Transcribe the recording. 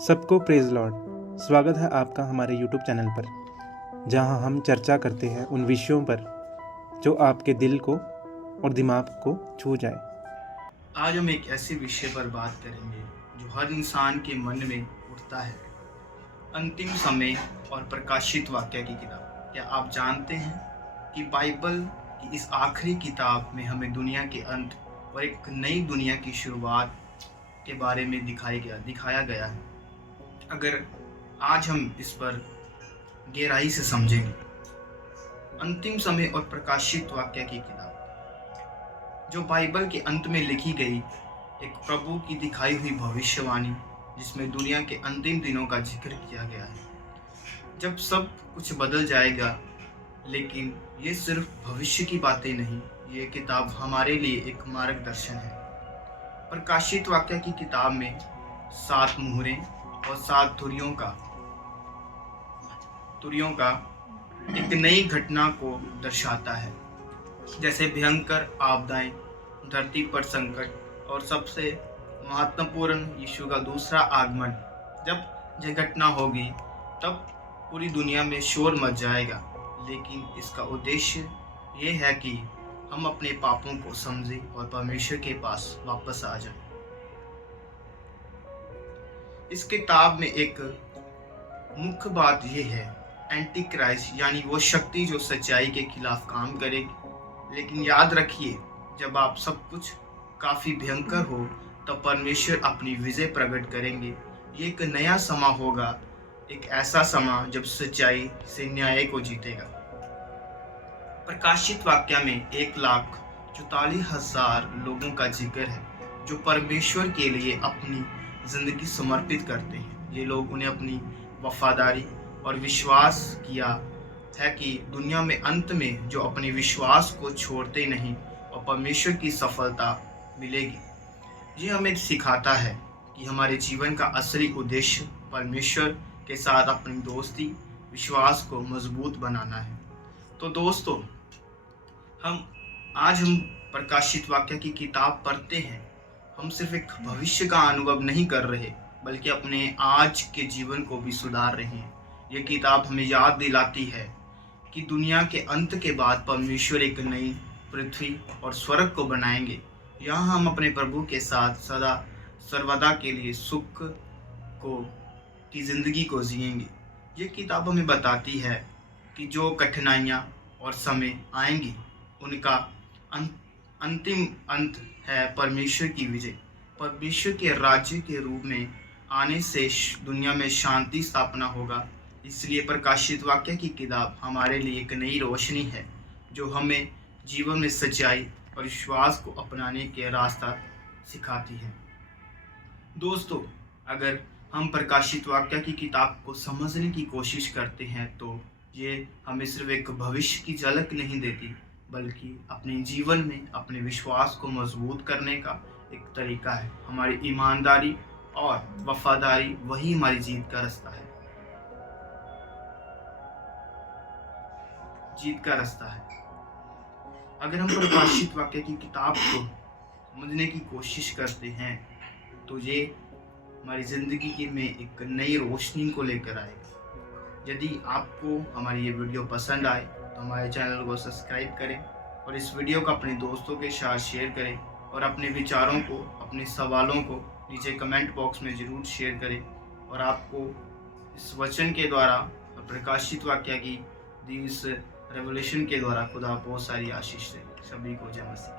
सबको praise Lord. स्वागत है आपका हमारे यूट्यूब चैनल पर, जहां हम चर्चा करते हैं उन विषयों पर जो आपके दिल को और दिमाग को छू जाए। आज हम एक ऐसे विषय पर बात करेंगे जो हर इंसान के मन में उठता है, अंतिम समय और प्रकाशित वाक्य की किताब। क्या आप जानते हैं कि बाइबल की इस आखिरी किताब में हमें दुनिया के अंत और एक नई दुनिया की शुरुआत के बारे में दिखाया गया है। अगर आज हम इस पर गहराई से समझेंगे, अंतिम समय और प्रकाशित वाक्य की किताब जो बाइबल के अंत में लिखी गई एक प्रभु की दिखाई हुई भविष्यवाणी, जिसमें दुनिया के अंतिम दिनों का जिक्र किया गया है, जब सब कुछ बदल जाएगा। लेकिन ये सिर्फ भविष्य की बातें नहीं, ये किताब हमारे लिए एक मार्गदर्शन है। प्रकाशित वाक्य की किताब में 7 मुहरें और 7 तुरियों का एक नई घटना को दर्शाता है, जैसे भयंकर आपदाएं, धरती पर संकट और सबसे महत्वपूर्ण यीशु का दूसरा आगमन। जब यह घटना होगी तब पूरी दुनिया में शोर मच जाएगा, लेकिन इसका उद्देश्य ये है कि हम अपने पापों को समझें और परमेश्वर के पास वापस आ जाएं। इस किताब में एक मुख्य बात यह है, एंटी क्राइस्ट यानी वो शक्ति जो सच्चाई के खिलाफ काम करेगी। लेकिन याद रखिए, जब आप सब कुछ काफ़ी भयंकर हो तब परमेश्वर अपनी विजय प्रकट करेंगे। ये एक नया समा होगा, एक ऐसा समा जब सच्चाई से न्याय को जीतेगा। प्रकाशित वाक्य में 1,44,000 लोगों का जिक्र है जो परमेश्वर के लिए अपनी जिंदगी समर्पित करते हैं। ये लोग उन्हें अपनी वफादारी और विश्वास किया है कि दुनिया में अंत में जो अपने विश्वास को छोड़ते नहीं और परमेश्वर की सफलता मिलेगी। ये हमें सिखाता है कि हमारे जीवन का असली उद्देश्य परमेश्वर के साथ अपनी दोस्ती, विश्वास को मजबूत बनाना है। तो दोस्तों, आज हम प्रकाशित वाक्य की किताब पढ़ते हैं। हम सिर्फ एक भविष्य का अनुभव नहीं कर रहे, बल्कि अपने आज के जीवन को भी सुधार रहे हैं। यह किताब हमें याद दिलाती है कि दुनिया के अंत के बाद परमेश्वर एक नई पृथ्वी और स्वर्ग को बनाएंगे। यहाँ हम अपने प्रभु के साथ सदा सर्वदा के लिए सुख की जिंदगी को जिएंगे। ये किताब हमें बताती है कि जो कठिनाइयाँ और समय आएंगी, उनका अंतिम अंत है परमेश्वर की विजय। परमेश्वर के राज्य के रूप में आने से दुनिया में शांति स्थापना होगा। इसलिए प्रकाशित वाक्य की किताब हमारे लिए एक नई रोशनी है जो हमें जीवन में सच्चाई और विश्वास को अपनाने के रास्ता सिखाती है। दोस्तों, अगर हम प्रकाशित वाक्य की किताब को समझने की कोशिश करते हैं तो ये हमें सिर्फ एक भविष्य की झलक नहीं देती, बल्कि अपने जीवन में अपने विश्वास को मजबूत करने का एक तरीका है। हमारी ईमानदारी और वफादारी वही हमारी जीत का रास्ता है। अगर हम प्रकाशित वाक्य की किताब को समझने की कोशिश करते हैं तो ये हमारी ज़िंदगी में एक नई रोशनी को लेकर आएगा। यदि आपको हमारी ये वीडियो पसंद आए तो हमारे चैनल को सब्सक्राइब करें और इस वीडियो को अपने दोस्तों के साथ शेयर करें और अपने विचारों को, अपने सवालों को नीचे कमेंट बॉक्स में ज़रूर शेयर करें। और आपको इस वचन के द्वारा और प्रकाशित वाक्य की दी इस रेवोल्यूशन के द्वारा खुदा बहुत सारी आशीष दे। सभी को जय मसीह।